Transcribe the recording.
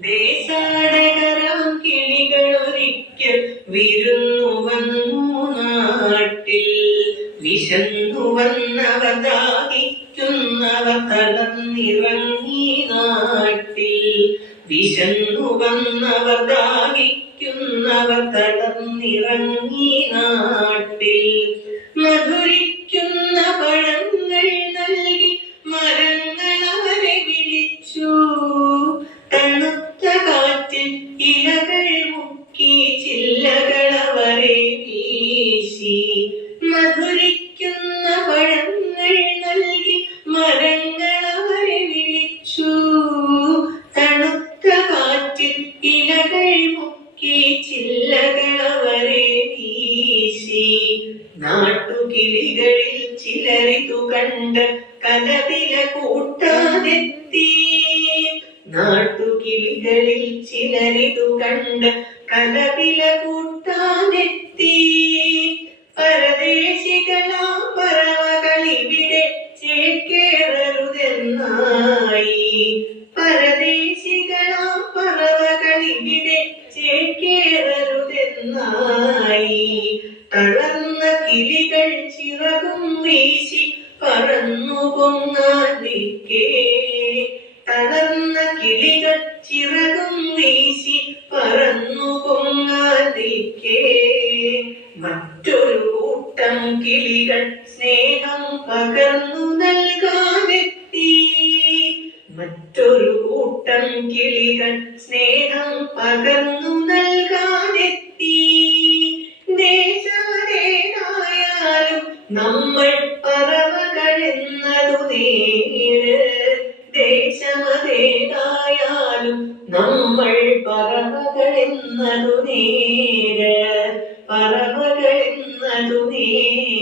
ദേശാടകരാം കിളികളൊരിക്കൽ വിരുന്നു വന്നു നാട്ടിൽ. വിശന്നു വന്നവ ദാഹിക്കുന്നവ തളർന്നിറങ്ങി നാട്ടിൽ. വിശന്നു വന്നവ ദാഹിക്കുന്നവ തളർന്നിറങ്ങി നാട്ടിൽ. മധുരിക്കുന്ന പഴങ്ങൾ നൽകി മരങ്ങൾ അവരെ വിളിച്ചു. തണുത്ത കാറ്റിൽ ഇലകൾ മുക്കി ചില്ലകൾ അവരെ വീശി. മധുരിക്കുന്ന പഴങ്ങൾ നൽകി മരങ്ങൾ അവരെ വിളിച്ചു. തണുത്ത കാറ്റിൽ ഇലകൾ മുക്കി ചില്ലകൾ അവരെ വീശി. നാട്ടുകിളികളിൽ ചിലരിതു കണ്ട് കലവില കൂട്ടാതെത്തി. നാട്ടുകിളികളിൽ ചിലരിതു കണ്ട് കലവില കൂട്ടാതെത്തി. പരദേശികളാം പറവകളിവിടെ ചേക്കേറരുതെന്നായി. പരദേശികളാം പറവകളിവിടെ ചേക്കേറരുതെന്നായി. തളർന്ന കിളികൾ ചിറകും വീശി പറന്നു പൊങ്ങാതിരിക്കേ. തളർന്ന കിളികൾ ചിറകും വീശി പറന്നു പൊങ്ങാതിരിക്കേ. മറ്റൊരു കൂട്ടം കിളികൾ സ്നേഹം പകർന്നു നൽകാനെത്തി. മറ്റൊരു കൂട്ടം കിളികൾ സ്നേഹം പകർന്നു നൽകാനെത്തി. ദേശമതേതായാലും നമ്മൾ പറവകളെന്നതു നേര്. ദേശമതേതായാലും നമ്മൾ പറവകളെന്നതു നേര്. പറവകളെന്നതു നേര്.